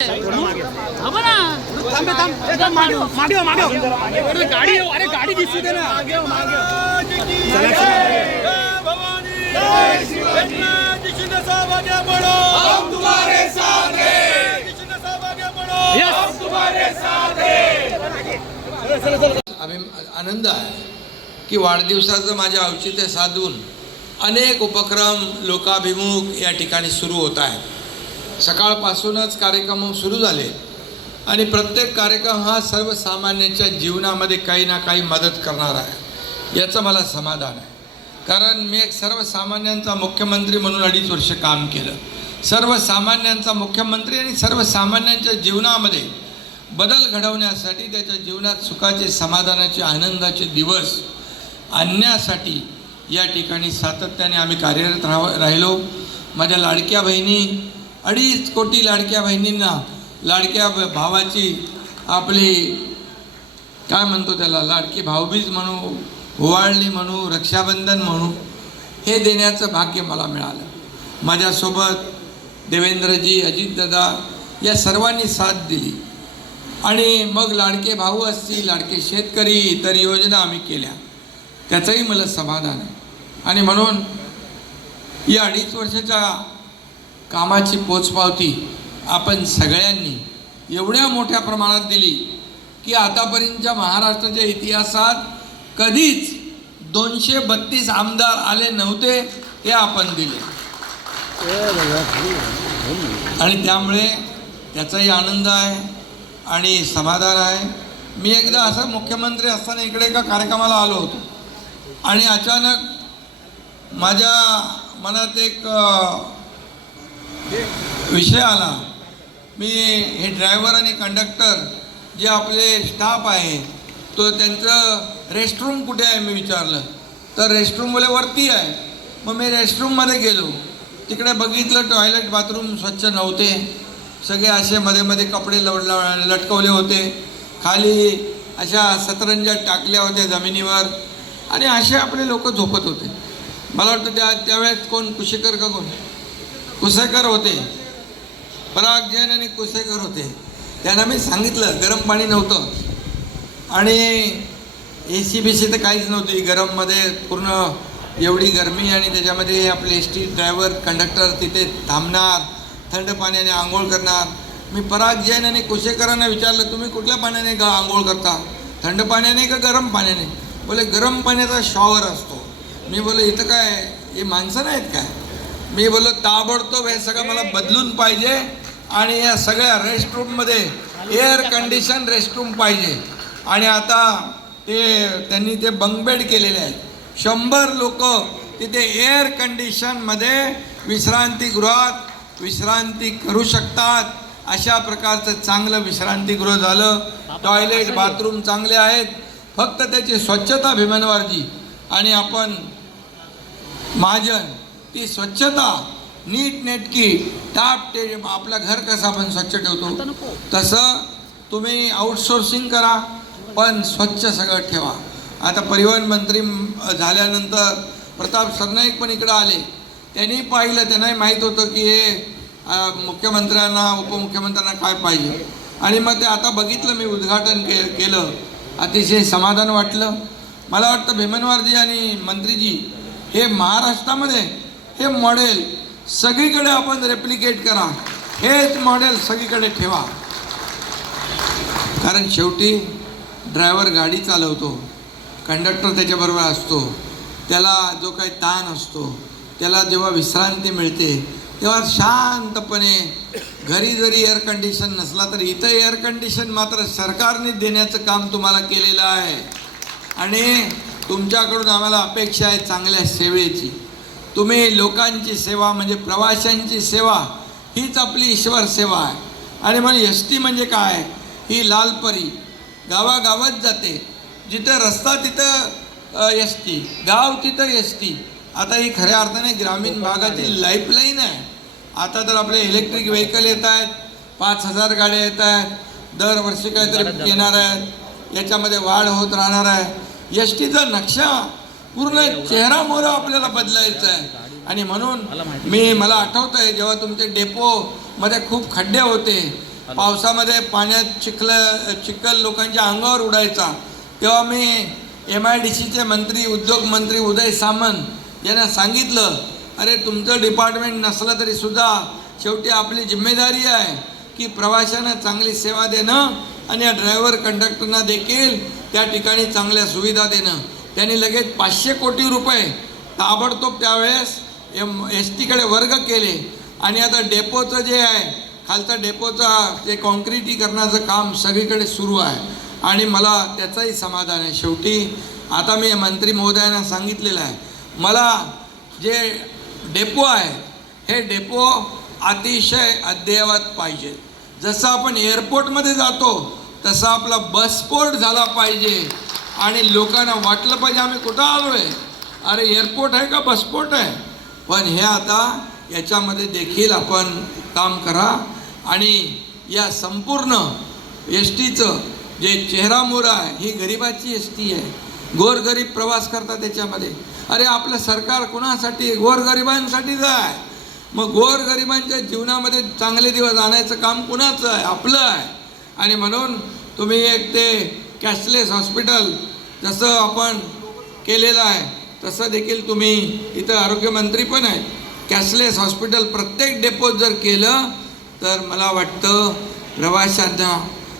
थांबा ना, थांबे थांब मागे गाडी अरे गाडी दिसू दे ना आनंद आहे की वाढदिवसाचं माझ्या औचित्य साधून अनेक उपक्रम लोकाभिमुख या ठिकाणी सुरू होत आहेत। सकाळपासूनच कार्यक्रम सुरू झाले आणि प्रत्येक कार्यक्रम हा सर्वसामान्यांच्या जीवनामध्ये काही ना काही मदत करणार आहे, याचं मला समाधान आहे। कारण मी एक सर्वसामान्यांचा मुख्यमंत्री म्हणून 2.5 वर्ष काम केलं। सर्वसामान्यांचा मुख्यमंत्री आणि सर्वसामान्यांच्या जीवनामध्ये बदल घडवण्यासाठी, त्याच्या जीवनात सुखाचे, समाधानाचे, आनंदाचे दिवस आणण्यासाठी या ठिकाणी सातत्याने आम्ही कार्यरत राहिलो। माझ्या लाडक्या बहिणी, 2.5 कोटी लाडक्या बहिणींना लाडक्या भावाची आपली काय म्हणतो त्याला लाडकी भाऊबीज म्हणू, ओवाळणी म्हणू, रक्षाबंधन म्हणू, हे देण्याचं भाग्य मला मिळालं। माझ्यासोबत देवेंद्रजी, अजितदादा या सर्वांनी साथ दिली आणि मग लाडके भाऊ असतील, लाडके शेतकरी, इतर योजना आम्ही केल्या, त्याचंही मला समाधान आहे। आणि म्हणून या 2.5 वर्षाच्या कामाची पोचपावती आपण सगळ्यांनी एवढ्या मोठ्या प्रमाणात दिली की आतापर्यंतच्या महाराष्ट्राच्या इतिहासात कधीच 232 आमदार आले नव्हते, हे आपण दिले आणि त्यामुळे त्याचाही आनंद आहे आणि समाधान आहे। मी एकदा असं मुख्यमंत्री असताना इकडे एका कार्यक्रमाला आलो होतो आणि अचानक माझ्या मनात एक विषय आला। मी हे ड्रायव्हर आणि कंडक्टर जे आपले स्टाफ आहे तो त्यांचं रेस्टरूम कुठे आहे मी विचारलं, तर रेस्टरूमवाले वरती आहे। मग मी रेस्टरूममध्ये गेलो, तिकडे बघितलं टॉयलेट बाथरूम स्वच्छ नव्हते, सगळे असे मध्ये मध्ये कपडे लटकवले होते, खाली अशा सतरंजा टाकल्या होत्या जमिनीवर आणि असे आपले लोक झोपत होते। मला वाटतं त्यावेळेस कोण कुशेकर का कोण कुसेकर होते, पराग जैन आणि कुसेकर होते। त्यांना मी सांगितलं गरम पाणी नव्हतं आणि AC बीसी तर काहीच नव्हती, गरममध्ये पूर्ण एवढी गरमी आणि त्याच्यामध्ये आपले एसटी ड्रायव्हर कंडक्टर तिथे थांबणार, थंड पाण्याने आंघोळ करणार। मी पराग जैन आणि कुशेकरांना विचारलं तुम्ही कुठल्या पाण्याने आंघोळ करता, थंड पाण्याने का गरम पाण्याने? बोले गरम पाण्याचा शॉवर असतो। मी बोले इथं काय हे माणसं नाहीत काय? मी बोललो ताबडतोब हे सगळं मला बदलून पाहिजे आणि या सगळ्या रेस्टरूममध्ये एअर कंडिशन रेस्टरूम पाहिजे। आणि आता त्यांनी ते बंक बेड केलेले आहेत, 100 लोक तिथे एअर कंडिशनमध्ये विश्रांतीगृहात विश्रांती करू शकतात। अशा प्रकारचं चांगलं विश्रांतीगृह झालं, टॉयलेट बाथरूम चांगले आहेत, फक्त त्याची स्वच्छता भीमनवारजी आणि आपण महाजन ती स्वच्छता नीटनेटकी टाप आपलं घर कसं आपण स्वच्छ ठेवतो तसं तुम्ही आउटसोर्सिंग करा, पण स्वच्छ सगळं ठेवा। आता परिवहन मंत्री झाल्यानंतर प्रताप सरनाईक पण इकडं आले, त्यांनी पाहिलं, त्यांनाही माहीत होतं की हे मुख्यमंत्र्यांना उपमुख्यमंत्र्यांना काय पाहिजे आणि मग ते आता बघितलं, मी उद्घाटन केलं, अतिशय समाधान वाटलं। मला वाटतं भीमनवारजी आणि मंत्रीजी हे महाराष्ट्रामध्ये हे मॉडेल सगळीकडे आपण रेप्लिकेट करा, हेच मॉडेल सगळीकडे ठेवा। कारण शेवटी ड्रायव्हर गाडी चालवतो, कंडक्टर त्याच्याबरोबर असतो, त्याला जो काही ताण असतो, त्याला जेव्हा विश्रांती मिळते तेव्हा शांतपणे घरी जरी एअर कंडिशन नसला तर इथं एअर कंडिशन मात्र सरकारने देण्याचं काम तुम्हाला केलेलं आहे आणि तुमच्याकडून आम्हाला अपेक्षा आहे चांगल्या सेवेची। तुम्ही लोकांची सेवा म्हणजे प्रवाशांची सेवा हीच आपली ईश्वर सेवा आहे। आणि म्हणून एसटी म्हणजे काय, ही लालपरी गावागावात जाते, जिथं रस्ता तिथं एसटी, गाव तिथं एसटी। आता ही खऱ्या अर्थाने ग्रामीण भागातील लाईफलाईन आहे। आता तर आपले इलेक्ट्रिक व्हेकल येत आहेत, 5000 गाड्या येत आहेत, दरवर्षी काहीतरी येणार आहेत, याच्यामध्ये वाढ होत राहणार आहे। एसटीचा नक्षा पूर्ण चेहरा मोहरा आपल्याला बदलायचा आहे आणि म्हणून मला आठवतं आहे जेव्हा तुमचे डेपोमध्ये खूप खड्डे होते पावसामध्ये पाण्यात चिखल लोकांच्या अंगावर उडायचा, तेव्हा मी MIDCचे मंत्री, उद्योग मंत्री उदय सामंत यांना सांगितलं, अरे तुमचं डिपार्टमेंट नसलं तरी सुद्धा शेवटी आपली जिम्मेदारी आहे की प्रवाशांना चांगली सेवा देणं आणि या ड्रायव्हर कंडक्टरना देखील त्या ठिकाणी चांगल्या सुविधा देणं. त्यांनी लगेच 500 कोटी रुपये ताबडतोब त्यावेळेस STकडे वर्ग केले आणि आता डेपोचं जे आहे, खालचा डेपोचा जे कॉन्क्रिटीकरणाचं काम सगळीकडे सुरू आहे आणि मला त्याचंही समाधान आहे. शेवटी आता मी मंत्री महोदयांना सांगितलेलं आहे, मला जे डेपो आहे हे डेपो अतिशय अद्ययावत पाहिजे. जसं आपण एअरपोर्टमध्ये जातो तसा आपला बसपोर्ट झाला पाहिजे आणि लोकांना वाटलं पाहिजे आम्ही कुठं आलो आहे, अरे एअरपोर्ट आहे का बसपोर्ट आहे. पण हे आता याच्यामध्ये देखील आपण काम करा आणि या संपूर्ण STचं जे चेहरामोहरा आहे ही गरिबाची ST आहे. गोरगरीब प्रवास करतात त्याच्यामध्ये. अरे आपलं सरकार कुणासाठी? गोरगरिबांसाठीच आहे. मग गोरगरिबांच्या जीवनामध्ये चांगले दिवस आणायचं काम कुणाचं आहे? आपलं आहे. आणि म्हणून तुम्ही एक ते कॅशलेस हॉस्पिटल जसं आपण केलेलं आहे तसं देखील तुम्ही इथं आरोग्यमंत्री पण आहेत. कॅशलेस हॉस्पिटल प्रत्येक डेपोत जर केलं तर मला वाटतं प्रवाशांना,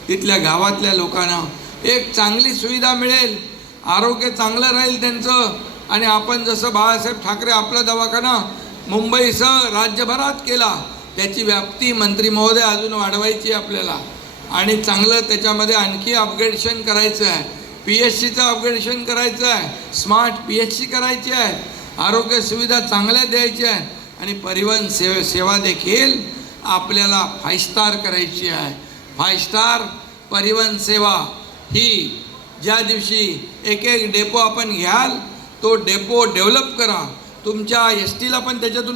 तिथल्या गावातल्या लोकांना एक चांगली सुविधा मिळेल, आरोग्य चांगलं राहील त्यांचं. आणि आपण जसं बाळासाहेब ठाकरे आपला दवाखाना मुंबईसह राज्यभरात केला, त्याची व्याप्ती मंत्री महोदय अजून वाढवायची आपल्याला आणि चांगलं त्याच्यामध्ये आणखी अपग्रेडेशन करायचं आहे. PHCचं अपग्रेडेशन करायचं आहे, स्मार्ट PHC करायची आहे, आरोग्य सुविधा चांगल्या द्यायच्या आहे आणि परिवहन सेवा देखील आपल्याला 5 स्टार करायची आहे. 5 स्टार परिवहन सेवा ही ज्या दिवशी एक डेपो आपण घ्याल तो डेपो डेव्हलप करा, तुमच्या STला पण त्याच्यातून